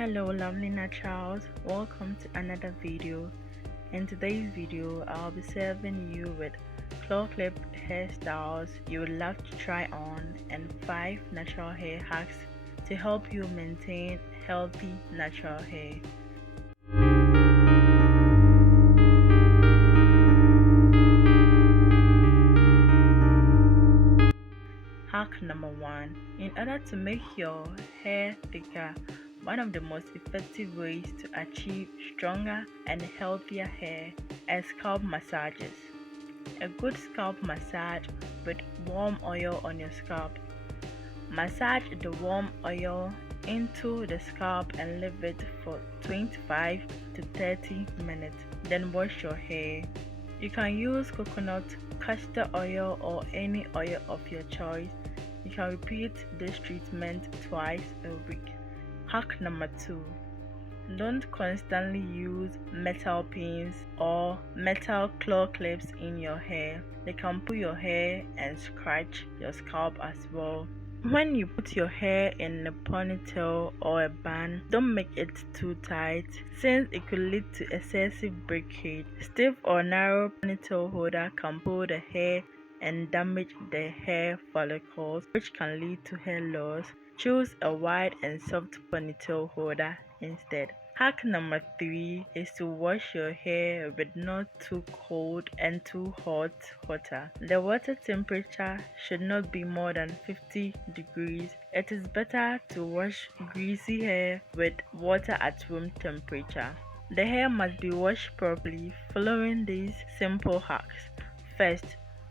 Hello lovely naturals, welcome to another video. In today's video I'll be serving you with claw clip hairstyles you would love to try on and 5 natural hair hacks to help you maintain healthy natural hair. Hack number 1. In order to make your hair thicker, one of the most effective ways to achieve stronger and healthier hair is scalp massages. A good scalp massage with warm oil on your scalp. Massage the warm oil into the scalp and leave it for 25 to 30 minutes. Then wash your hair. You can use coconut, castor oil or any oil of your choice. You can repeat this treatment twice a week. Hack number 2. Don't constantly use metal pins or metal claw clips in your hair. They can pull your hair and scratch your scalp as well. When you put your hair in a ponytail or a bun, don't make it too tight since it could lead to excessive breakage. Stiff or narrow ponytail holder can pull the hair and damage the hair follicles, which can lead to hair loss. Choose a wide and soft ponytail holder instead. Hack number 3 is to wash your hair with not too cold and too hot water. The water temperature should not be more than 50 degrees. It is better to wash greasy hair with water at room temperature. The hair must be washed properly following these simple hacks. First,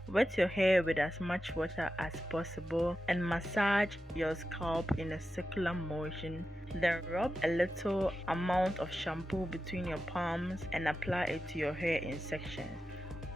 wet your hair with as much water as possible and massage your scalp in a circular motion. Then rub a little amount of shampoo between your palms and apply it to your hair in sections.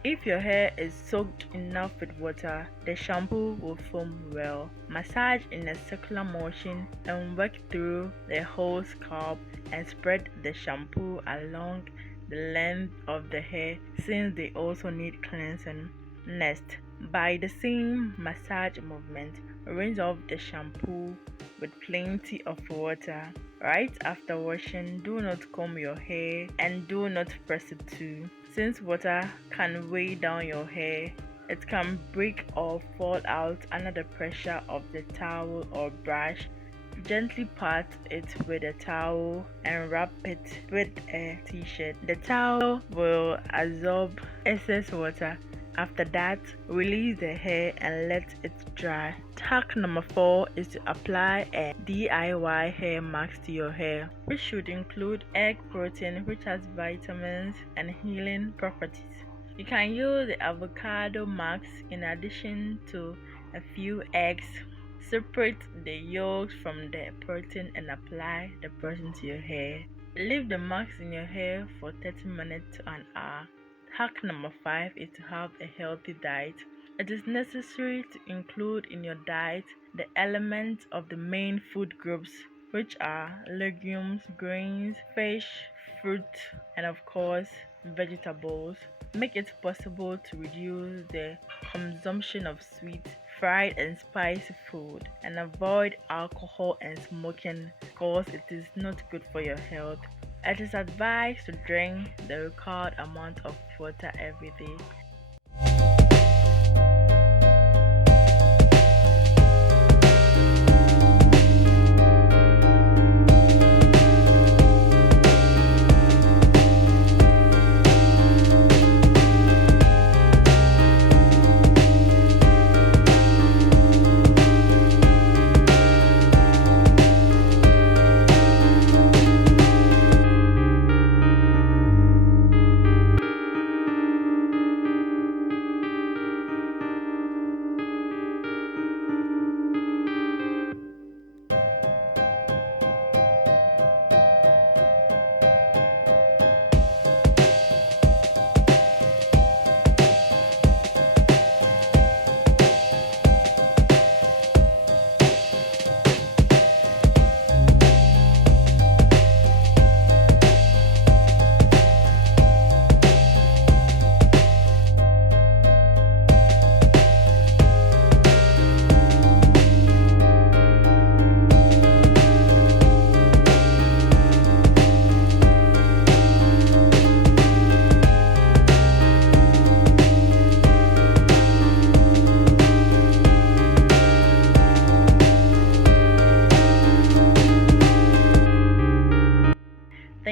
If your hair is soaked enough with water, the shampoo will foam well. Massage in a circular motion and work through the whole scalp and spread the shampoo along the length of the hair since they also need cleansing. Next, by the same massage movement, rinse off the shampoo with plenty of water. Right after washing, do not comb your hair and do not press it too. Since water can weigh down your hair, it can break or fall out under the pressure of the towel or brush. Gently pat it with a towel and wrap it with a t-shirt. The towel will absorb excess water. After that, release the hair and let it dry. Hack number 4 is to apply a DIY hair mask to your hair, which should include egg protein, which has vitamins and healing properties. You can use the avocado mask in addition to a few eggs. Separate the yolks from the protein and apply the protein to your hair. Leave the mask in your hair for 30 minutes to an hour. Hack number 5 is to have a healthy diet. It is necessary to include in your diet the elements of the main food groups, which are legumes, grains, fish, fruit, and of course, vegetables. Make it possible to reduce the consumption of sweet, fried, and spicy food and avoid alcohol and smoking because it is not good for your health. It is advised to drink the required amount of water every day.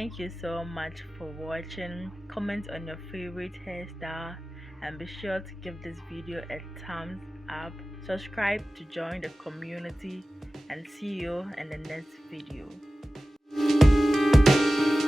Thank you so much for watching. Comment on your favorite hairstyle and be sure to give this video a thumbs up. Subscribe to join the community and see you in the next video.